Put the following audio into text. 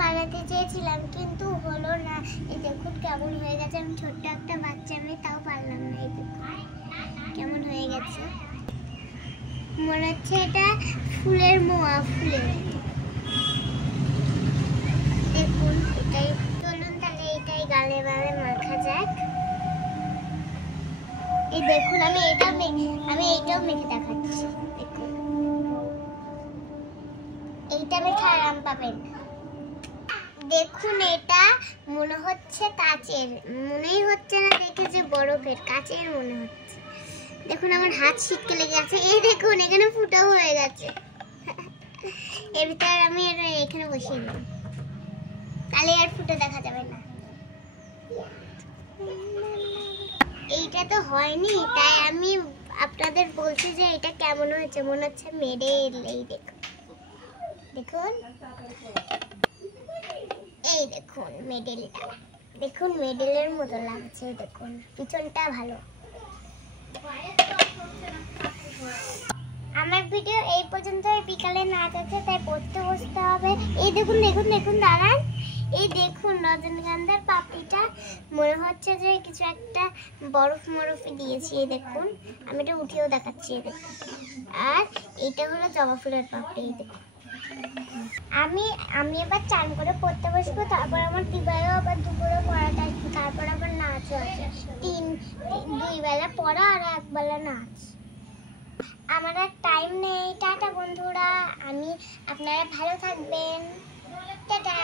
বানাতে চেয়েছিলাম কিন্তু হলো না। এই দেখুন কেমন হয়ে গেছে। আমি ছোট্ট একটা বাচ্চা, আমি তাও পারলাম না। এই দেখুন কেমন হয়ে গেছে, মনে হচ্ছে এটা ফুলের মোয়া। ফুলের দেখুন এটাই। চলুন তাহলে এটাই গালে গালে মাখা যাক। এই দেখুন আমি এইটাও মেখে দেখাচ্ছি। দেখুন এইটা মেখে আরাম পাবেন। দেখুন এটা মনে হচ্ছে কাচের, মনেই হচ্ছে না দেখে যে বরফের, কাচের মনে হচ্ছে। দেখুন আমার হাত ছিটকে লেগে আছে। এই দেখুন এখানে ফুটাও হয়ে গেছে। এর ভিতরে আমি এখানে বসিয়ে দেব, তাহলে আর ফুটে দেখা যাবে না। এইটা তো হয়নি, তাই আমি আপনাদের বলছি যে এটা কেমন হয়েছে। মনে হচ্ছে মেডেল। এই দেখুন, দেখুন এই দেখুন মেডেলটা, দেখুন মেডেলের মতো লাগছে। দেখুন পিছনটা ভালো। আমার ভিডিও এই পর্যন্ত। বিকালে নাচ আছে তাই পড়তে বসতে হবে। এই দেখুন দেখুন দেখুন দাঁড়ান। এই দেখুন রজনীগন্ধার পাপড়িটা মনে হচ্ছে যে কিছু একটা বরফ মরফি দিয়েছি। এই দেখুন আমি এটা উঠেও দেখাচ্ছি। এই দেখুন, আর এইটা হলো জবা ফুলের পাপড়ি। এই দেখুন আমি এবার চান করে পড়তে বসবো। তারপর আমার দিবাইও আবার দুপুরে পড়াটা আসবে। তারপর আবার নাচও আছে। দুই বেলা পড়া আর এক বেলা নাচ। আমার আর টাইম নেই। টাটা বন্ধুরা, আপনারা ভালো থাকবেন। টাটা।